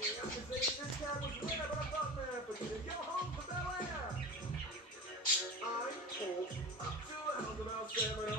I pulled up to a house about 7